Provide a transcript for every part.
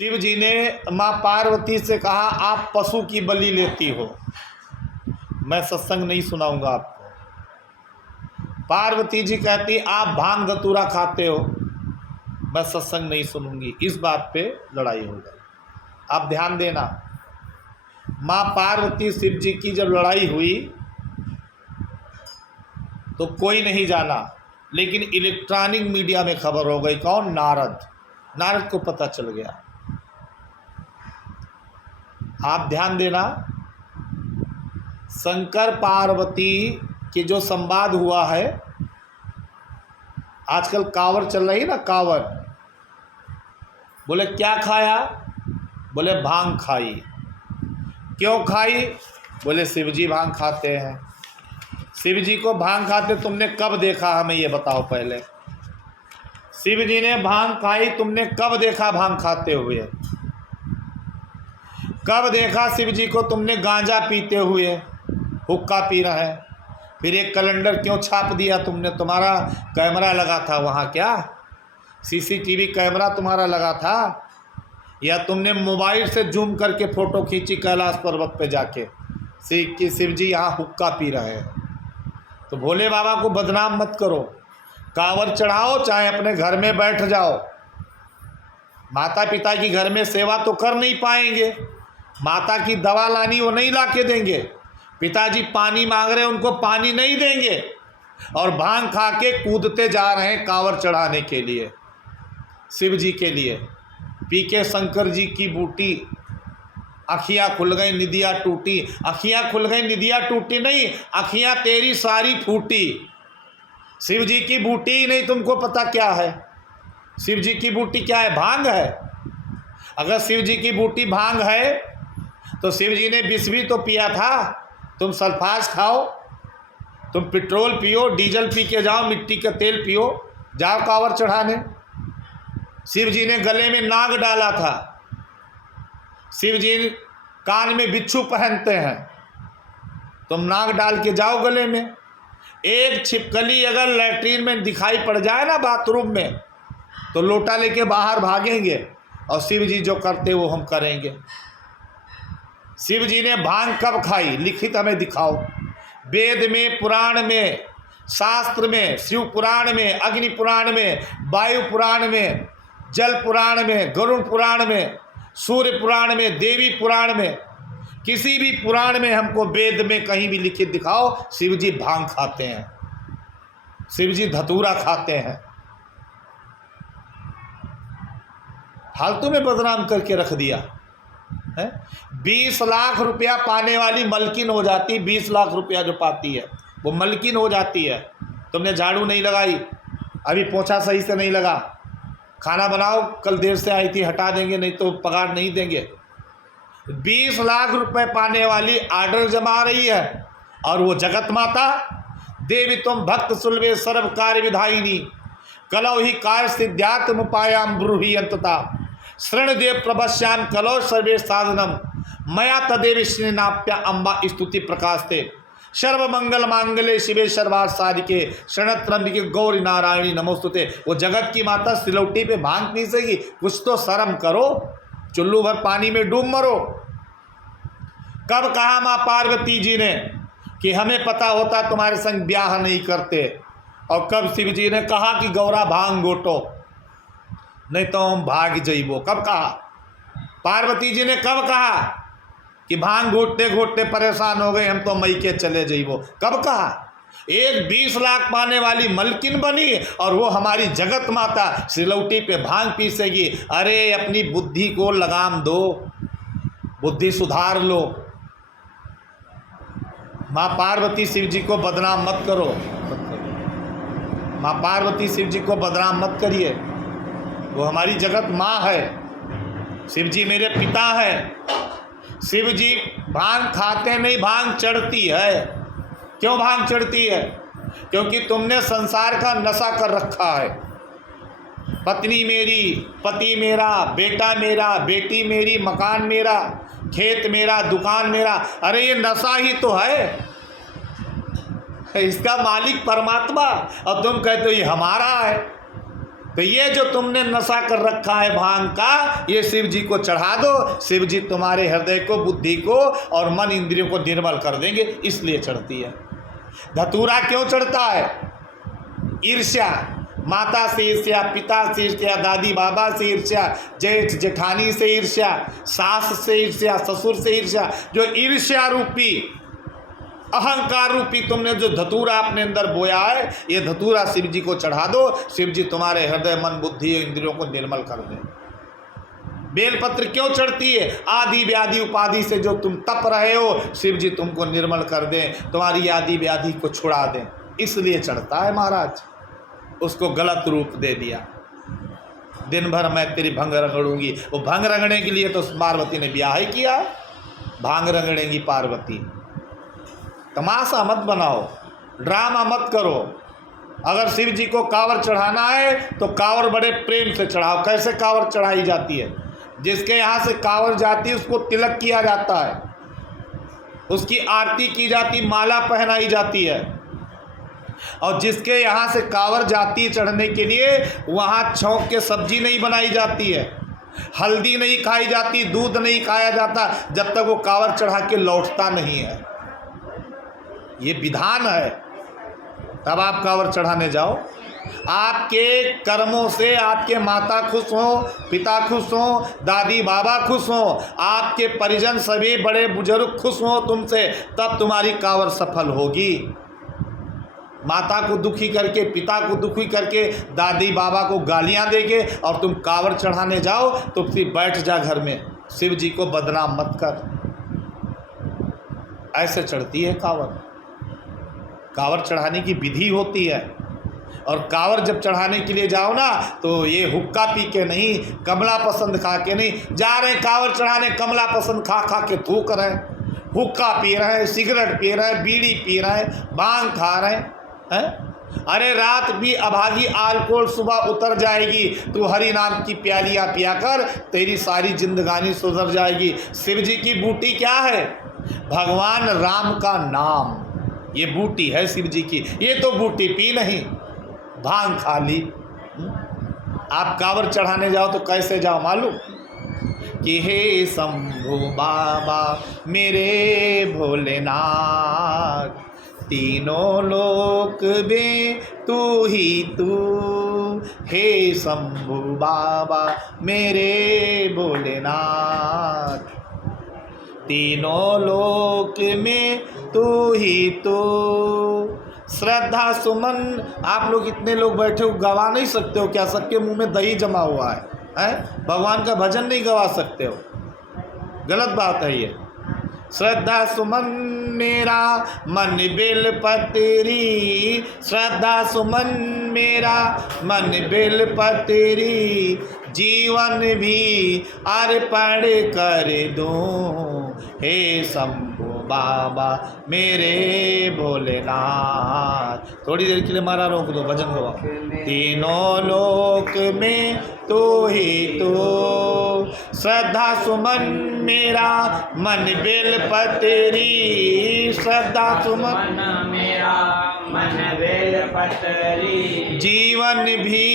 शिव जी ने माँ पार्वती से कहा आप पशु की बलि लेती हो, मैं सत्संग नहीं सुनाऊंगा आपको। पार्वती जी कहती आप भांग धतूरा खाते हो, मैं सत्संग नहीं सुनूंगी। इस बात पे लड़ाई हो गई। आप ध्यान देना, माँ पार्वती शिव जी की जब लड़ाई हुई तो कोई नहीं जाना, लेकिन इलेक्ट्रॉनिक मीडिया में खबर हो गई। कौन? नारद को पता चल गया। आप ध्यान देना, शंकर पार्वती के जो संवाद हुआ है, आजकल कांवर चल रही है ना, कांवर। बोले क्या खाया? बोले भांग खाई। क्यों खाई? बोले शिव जी भांग खाते हैं। शिव जी को भांग खाते तुमने कब देखा? हमें ये बताओ पहले। शिव जी ने भांग खाई, तुमने कब देखा भांग खाते हुए? कब देखा शिव जी को तुमने गांजा पीते हुए, हुक्का पी रहे हैं? फिर एक कैलेंडर क्यों छाप दिया तुमने? तुम्हारा कैमरा लगा था वहाँ क्या? सीसीटीवी कैमरा तुम्हारा लगा था? या तुमने मोबाइल से जूम करके फ़ोटो खींची कैलाश पर्वत पे जाके कि शिव जी यहाँ हुक्का पी रहे हैं? तो भोले बाबा को बदनाम मत करो। कांवर चढ़ाओ, चाहे अपने घर में बैठ जाओ। माता पिता की घर में सेवा तो कर नहीं पाएंगे, माता की दवा लानी वो नहीं ला के देंगे, पिताजी पानी मांग रहे हैं उनको पानी नहीं देंगे, और भांग खा के कूदते जा रहे हैं कांवर चढ़ाने के लिए, शिव जी के लिए। पी के शंकर जी की बूटी, अखियाँ खुल गई निदिया टूटी। अखियाँ खुल गई निदिया टूटी नहीं, अखियाँ तेरी सारी फूटी। शिव जी की बूटी ही नहीं तुमको पता क्या है। शिव जी की बूटी क्या है? भांग है। अगर शिव जी की बूटी भांग है तो शिव जी ने विष भी तो पिया था। तुम सल्फास खाओ, तुम पेट्रोल पियो, डीजल पी के जाओ, मिट्टी का तेल पियो, जाओ कांवर चढ़ाने। शिव जी ने गले में नाग डाला था। शिव जी कान में बिच्छू पहनते हैं, तुम नाग डाल के जाओ गले में। एक छिपकली अगर लैट्रीन में दिखाई पड़ जाए ना, बाथरूम में, तो लोटा लेके बाहर भागेंगे, और शिव जी जो करते वो हम करेंगे। शिव जी ने भांग कब खाई? लिखित हमें दिखाओ। वेद में, पुराण में, शास्त्र में, शिव पुराण में, अग्नि पुराण में, वायु पुराण में, जल पुराण में, गरुड़ पुराण में, सूर्य पुराण में, देवी पुराण में, किसी भी पुराण में हमको वेद में कहीं भी लिखित दिखाओ शिव जी भांग खाते हैं, शिव जी धतूरा खाते हैं। फालतू में बदनाम करके रख दिया है। 20 लाख रुपया पाने वाली मलकिन हो जाती, 20 लाख रुपया जो पाती है वो मलकिन हो जाती है। तुमने झाड़ू नहीं लगाई, अभी पोछा सही से नहीं लगा, खाना बनाओ, कल देर से आई थी, हटा देंगे, नहीं तो पगार नहीं देंगे। 20 लाख रुपए पाने वाली आर्डर जमा रही है, और वो जगत माता देवी तुम भक्त सुलभे सर्व कार्य विधायिनी, कलौ ही कार्य सिद्ध्यात्म उपायाम ब्रूहि अंतता, शरण देव प्रभश्याम कलौ सर्वे साधनम, मया तदेव श्रीनाप्या अम्बा स्तुति प्रकाशते, सर्वमंगल मांगल्ये शिवे सर्वार्थ साधिके, शरणत्रंबिके गौरी नारायणी नमोस्तुते। वो जगत की माता सिलौटी पे भांग पीसेगी? कुछ तो शर्म करो, चुल्लू भर पानी में डूब मरो। कब कहा माँ पार्वती जी ने कि हमें पता होता तुम्हारे संग ब्याह नहीं करते? और कब शिव जी ने कहा कि गौरा भांग गोटो, नहीं तो हम भाग जइबो? कब कहा? पार्वती जी ने कब कहा कि भांग घोटते घोटते परेशान हो गए, हम तो मई के चले जइबो? कब कहा? एक 20 लाख पाने वाली मलकिन बनी, और वो हमारी जगत माता सिलौटी पे भांग पीसेगी। अरे अपनी बुद्धि को लगाम दो, बुद्धि सुधार लो। माँ पार्वती शिव जी को बदनाम मत करो, माँ पार्वती शिव जी को बदनाम मत करिए। वो हमारी जगत माँ है, शिव जी मेरे पिता हैं। शिव जी भांग खाते नहीं, भांग चढ़ती है। क्यों भांग चढ़ती है? क्योंकि तुमने संसार का नशा कर रखा है। पत्नी मेरी, पति मेरा, बेटा मेरा, बेटी मेरी, मकान मेरा, खेत मेरा, दुकान मेरा। अरे ये नशा ही तो है, इसका मालिक परमात्मा, और तुम कहते हो ये हमारा है। तो ये जो तुमने नशा कर रखा है भांग का, ये शिव जी को चढ़ा दो। शिव जी तुम्हारे हृदय को, बुद्धि को और मन इंद्रियों को निर्मल कर देंगे, इसलिए चढ़ती है। धतूरा क्यों चढ़ता है? ईर्ष्या, माता से ईर्ष्या, पिता से ईर्ष्या, दादी बाबा से ईर्ष्या, जेठ जेठानी से ईर्ष्या, सास से ईर्ष्या, ससुर से ईर्ष्या। जो ईर्ष्या रूपी, अहंकार रूपी तुमने जो धतूरा अपने अंदर बोया है, ये धतूरा शिव जी को चढ़ा दो। शिव जी तुम्हारे हृदय, मन, बुद्धि, इंद्रियों को निर्मल कर दें। बेलपत्र क्यों चढ़ती है? आदि व्याधि उपाधि से जो तुम तप रहे हो, शिव जी तुमको निर्मल कर दें, तुम्हारी आदि व्याधि को छुड़ा दें, इसलिए चढ़ता है महाराज। उसको गलत रूप दे दिया। दिन भर मैं तेरी भंग रगड़ूंगी। वो भंग रगड़ने के लिए तो पार्वती ने ब्याह ही किया। भांग रगड़ेंगी पार्वती। तमाशा मत बनाओ, ड्रामा मत करो। अगर शिव जी को कांवर चढ़ाना है तो कांवर बड़े प्रेम से चढ़ाओ। कैसे कांवर चढ़ाई जाती है? जिसके यहाँ से कांवर जाती है उसको तिलक किया जाता है, उसकी आरती की जाती, माला पहनाई जाती है। और जिसके यहाँ से कांवर जाती है चढ़ने के लिए, वहाँ छौंक के सब्जी नहीं बनाई जाती है, हल्दी नहीं खाई जाती, दूध नहीं खाया जाता, जब तक वो कांवर चढ़ा के लौटता नहीं है। ये विधान है। तब आप कांवर चढ़ाने जाओ। आपके कर्मों से आपके माता खुश हो, पिता खुश हो, दादी बाबा खुश हो, आपके परिजन सभी बड़े बुजुर्ग खुश हो तुमसे, तब तुम्हारी कांवर सफल होगी। माता को दुखी करके, पिता को दुखी करके, दादी बाबा को गालियां देके और तुम कांवर चढ़ाने जाओ तो फिर बैठ जा घर में। शिव जी को बदनाम मत कर। ऐसे चढ़ती है कांवर। कांवर चढ़ाने की विधि होती है। और कांवर जब चढ़ाने के लिए जाओ ना, तो ये हुक्का पी के नहीं, कमला पसंद खा के नहीं जा रहे। कांवर चढ़ाने कमला पसंद खा खा के थूक रहे हैं, हुक्का पी रहे हैं, सिगरेट पी रहे हैं, बीड़ी पी रहे हैं, भांग खा रहे हैं। अरे रात भी अभागी अल्कोहल, सुबह उतर जाएगी। तू हरि नाम की प्यालियाँ पिया कर, तेरी सारी जिंदगानी सुधर जाएगी। शिव जी की बूटी क्या है? भगवान राम का नाम। ये बूटी है शिव जी की। ये तो बूटी पी नहीं, भांग खा ली। आप कांवर चढ़ाने जाओ तो कैसे जाओ मालूम? कि हे शंभु बाबा मेरे भोलेनाथ, तीनों लोक में तू ही तू, हे शंभु बाबा मेरे भोलेनाथ, तीनों लोक में तू ही तू। श्रद्धा सुमन, आप लोग इतने लोग बैठे हो, गवा नहीं सकते हो क्या? सबके मुंह में दही जमा हुआ है, भगवान का भजन नहीं गवा सकते हो? गलत बात है ये। श्रद्धा सुमन मेरा मन बेल पतेरी, श्रद्धा सुमन मेरा मन बेल पतेरी, जीवन भी अर्पण कर दूं, हे शंभु बाबा मेरे भोलेनाथ। थोड़ी देर के लिए मारा रोक दो, भजन गवाओ। तीनों लोक में तू ही तू, श्रद्धा सुमन मेरा मन बेल पतेरी, श्रद्धा सुमन मेरा मन बेल पतेरी, जीवन भी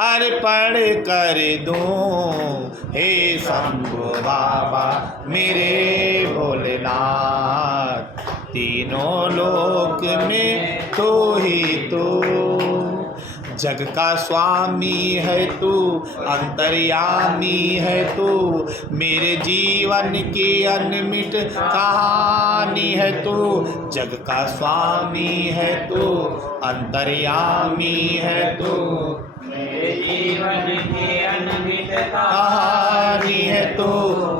अर्पण कर दूं, हे शंभु बाबा मेरे भोलेनाथ, तीनों लोक में तू ही तू। जग का स्वामी है तू, अंतर्यामी है तू, मेरे जीवन की अनमिट कहानी है तू। जग का स्वामी है तू, अंतर्यामी है तू, मेरे जीवन की अनमिट कहानी है तू।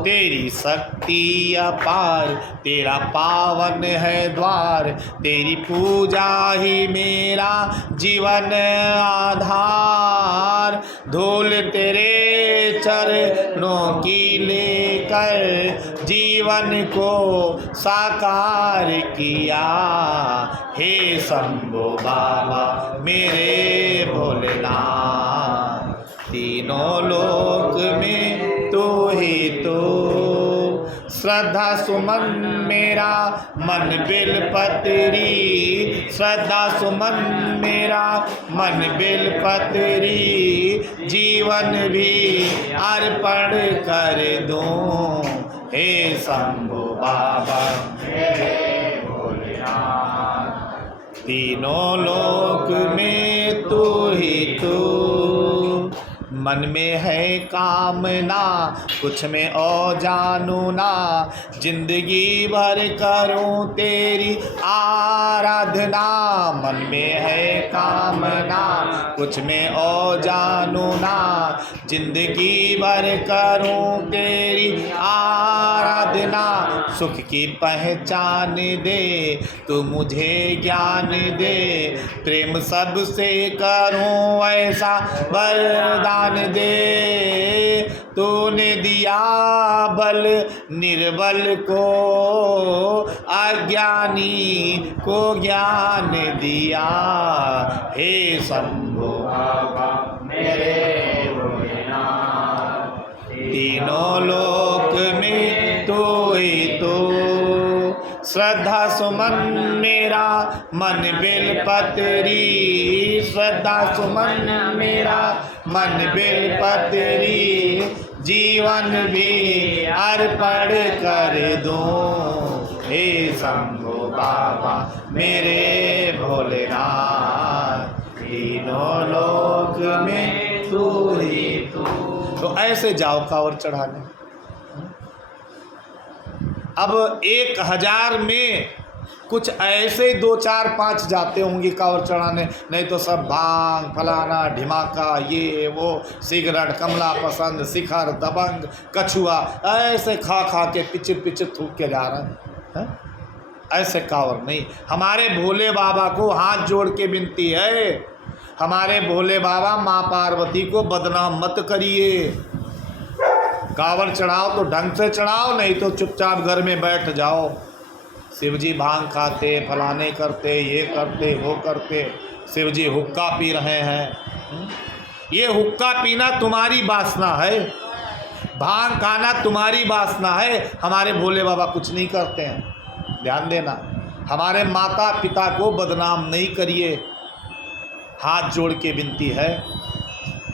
तेरी शक्ति अपार, तेरा पावन है द्वार, तेरी पूजा ही मेरा जीवन आधार। धूल तेरे चरणों की लेकर जीवन को साकार किया, हे शंभु बाबा मेरे भोलेनाथ, तीनों लोक में तू ही तू। श्रद्धा सुमन मेरा मन बेलपत्री, श्रद्धा सुमन मेरा मन बेलपत्री, जीवन भी अर्पण कर दूं हे शंभु बाबा मेरे भोलेनाथ। तीनों लोक में तू ही तू, मन में है कामना कुछ में ओ जानू ना, जिंदगी भर करूं तेरी आराधना। मन में है कामना कुछ में ओ जानू ना, जिंदगी भर करूं तेरी आराधना। सुख की पहचान दे तू मुझे ज्ञान दे, प्रेम सबसे करूं ऐसा वरदान दे। तूने दिया बल निर्बल को, अज्ञानी को ज्ञान दिया हे शंभु बाबा मेरे भोलेनाथ। तीनों लोक में तू ही तू, श्रद्धा सुमन मेरा मन बेलपत्री, श्रद्धा सुमन मेरा मन बेलपत्री, जीवन भी अर्पण कर दूं हे शंभु बाबा मेरे भोलेनाथ। तीनों लोक में तू ही तू। तो ऐसे जाओ कांवर चढ़ाने। अब 1000 में कुछ ऐसे 2 4 5 जाते होंगे कांवर चढ़ाने, नहीं तो सब भांग फलाना ढिमाका ये वो सिगरेट कमला पसंद शिखर दबंग कछुआ ऐसे खा खा के पिचर पिचर थूक के जा रहे हैं। ऐसे कांवर नहीं। हमारे भोले बाबा को हाथ जोड़ के विनती है, हमारे भोले बाबा माँ पार्वती को बदनाम मत करिए। कांवर चढ़ाओ तो ढंग से चढ़ाओ, नहीं तो चुपचाप घर में बैठ जाओ। शिवजी भांग खाते फलाने करते ये करते वो करते, शिवजी हुक्का पी रहे हैं। ये हुक्का पीना तुम्हारी वासना है, भांग खाना तुम्हारी वासना है। हमारे भोले बाबा कुछ नहीं करते हैं, ध्यान देना। हमारे माता पिता को बदनाम नहीं करिए, हाथ जोड़ के विनती है।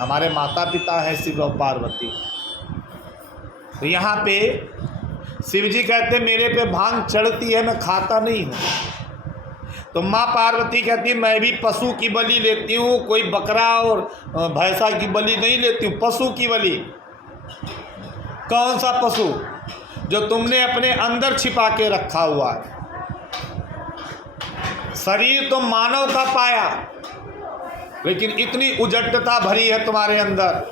हमारे माता पिता हैं शिव और पार्वती। तो यहाँ पे शिवजी कहते मेरे पे भांग चढ़ती है, मैं खाता नहीं हूँ। तो माँ पार्वती कहती है मैं भी पशु की बलि लेती हूँ, कोई बकरा और भैंसा की बलि नहीं लेती हूँ, पशु की बलि। कौन सा पशु? जो तुमने अपने अंदर छिपा के रखा हुआ है। शरीर तो मानव का पाया, लेकिन इतनी उजड़ता भरी है तुम्हारे अंदर।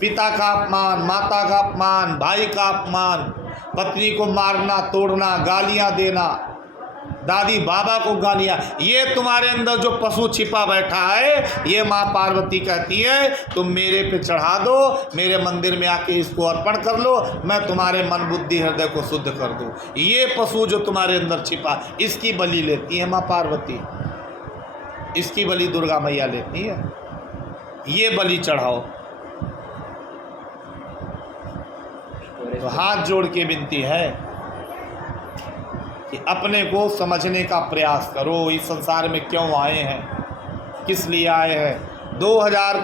पिता का अपमान, माता का अपमान, भाई का अपमान, पत्नी को मारना तोड़ना, गालियां देना, दादी बाबा को गालियां, ये तुम्हारे अंदर जो पशु छिपा बैठा है, ये माँ पार्वती कहती है तुम मेरे पे चढ़ा दो, मेरे मंदिर में आके इसको अर्पण कर लो, मैं तुम्हारे मन बुद्धि हृदय को शुद्ध कर दूँ। ये पशु जो तुम्हारे अंदर छिपा, इसकी बलि लेती है माँ पार्वती, इसकी बलि दुर्गा मैया लेती है। ये बलि चढ़ाओ। तो हाथ जोड़ के विनती है कि अपने को समझने का प्रयास करो। इस संसार में क्यों आए हैं, किस लिए आए हैं। 2000